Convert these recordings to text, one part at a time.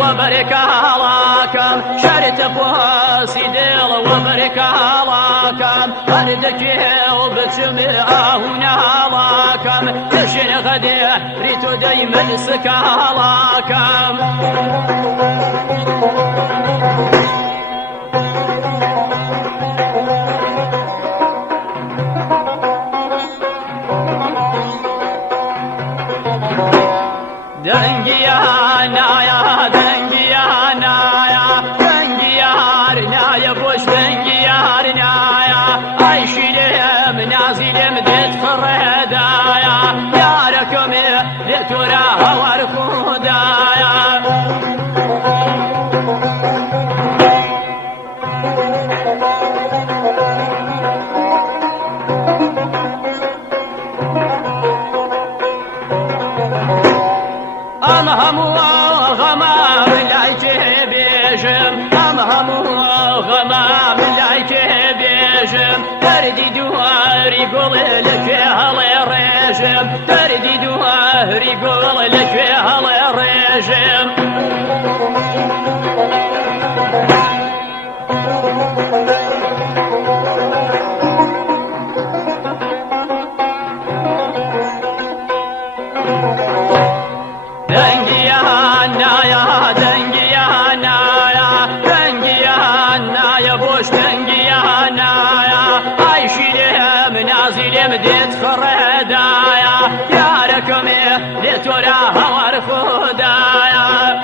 وبركالاكم شرت بوسي دل وبركالاكم أردك وبتشمع هنالاكم تشن غدي ريتو دايما سكالاكم دنگیانا یا دنگیانا یا دنگیارنا یا بوش دنگیارنا یا عیشیم نازلیم دت خردایا یارکم دتورا هوار خدایا همو غمام لايك بيجم همو غمام لايك بيجم تردي دواري قول لك هلا ريجم تردي دواري قول لك هلا ريجم دنگیانا یا دنگیانا یا دنگیانا یا بوش دنگیانا یا عیشیم نازلیم دیت خردایا یارکم دیتورا هوار خدایا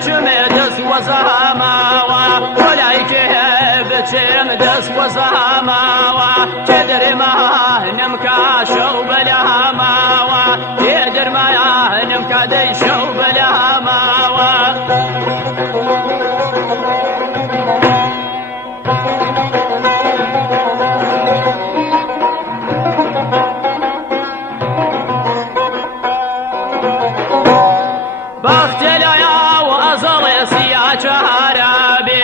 بچم دست وزاماوا ولايك بچم دست وزاماوا تدر ما نمكا شو بلا ماوا تدر ما نمكا دي شو بلا ماوا بخت لا يا وأزل سياج عربي